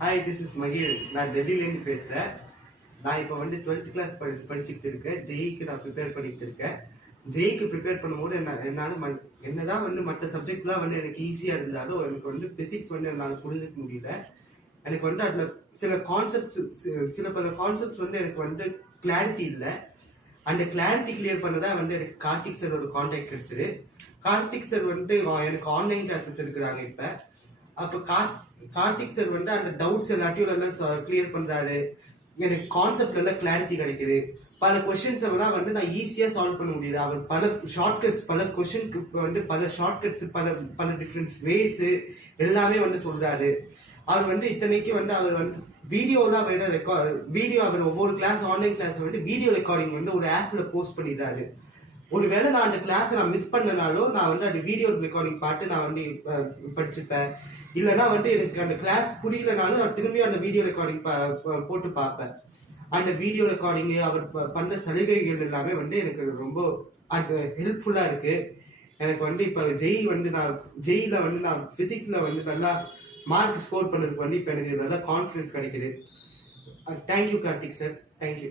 Hi, this is மகிழ். நான் டெல்லியிலேருந்து பேசுகிறேன். நான் இப்போ வந்து 12th கிளாஸ் படிச்சுட்டு இருக்கேன். ஜெய்க்கு நான் ப்ரிப்பேர் பண்ணிட்டு இருக்கேன். ஜெய்க்கு ப்ரிப்பேர் பண்ணும்போது என்னால் என்னதான் வந்து மற்ற சப்ஜெக்ட்லாம் வந்து எனக்கு ஈஸியாக இருந்தாலும் எனக்கு வந்து ஃபிசிக்ஸ் வந்து என்னால் புரிஞ்சுக்க முடியல. எனக்கு வந்து அதில் சில பல கான்செப்ட்ஸ் வந்து எனக்கு வந்து கிளாரிட்டி இல்லை. அந்த கிளாரிட்டி கிளியர் பண்ணதான் வந்து எனக்கு கார்த்திக் சாரோட கான்டாக்ட் கிடைச்சது. கார்த்திக் சார் வந்து எனக்கு ஆன்லைன் கிளாஸஸ் எடுக்கிறாங்க இப்போ. அப்போ கார்த்திக் சார் வந்து அந்த டவுட்ஸ் எல்லாத்தையும் நல்லா கிளியர் பண்றாரு. எனக்கு கான்செப்ட் எல்லாம் கிளாரிட்டி கிடைக்குது. பல கொஸ்டின்ஸ் எல்லாம் வந்து நான் ஈஸியா சால்வ் பண்ண முடியுது. அவர் பல ஷார்ட்கட்ஸ், பல கொஸ்டினுக்கு வந்து பல ஷார்ட்கட்ஸ், பல டிஃப்ரெண்ட் வேஸ் எல்லாமே வந்து சொல்றாரு. அவர் வந்து இத்தனைக்கு வந்து அவர் வந்து வீடியோலாம் விட வீடியோ அவர் ஒவ்வொரு கிளாஸ் ஆன்லைன் கிளாஸ் வந்து வீடியோ ரெக்கார்டிங் வந்து ஒரு ஆப்ல போஸ்ட் பண்ணிடுறாரு. ஒருவேளை நான் அந்த கிளாஸை நான் மிஸ் பண்ணனாலும் நான் வந்து அந்த வீடியோ ரெக்கார்டிங் பார்த்து நான் வந்து படிச்சுப்பேன். இல்லைன்னா வந்து எனக்கு அந்த கிளாஸ் புரியலனாலும் நான் திரும்பியும் அந்த வீடியோ ரெக்கார்டிங் போட்டு பார்ப்பேன். அந்த வீடியோ ரெக்கார்டிங்கு அவர் பண்ண சலுகைகள் எல்லாமே வந்து எனக்கு ரொம்ப ஹெல்ப்ஃபுல்லா இருக்கு. எனக்கு வந்து இப்போ ஜெயில வந்து நான் பிசிக்ஸ்ல வந்து நல்லா மார்க் ஸ்கோர் பண்ணதுக்கு வந்து இப்போ எனக்கு நல்லா கான்ஃபிடன்ஸ் கிடைக்குது. Thank you Karthik sir, thank you.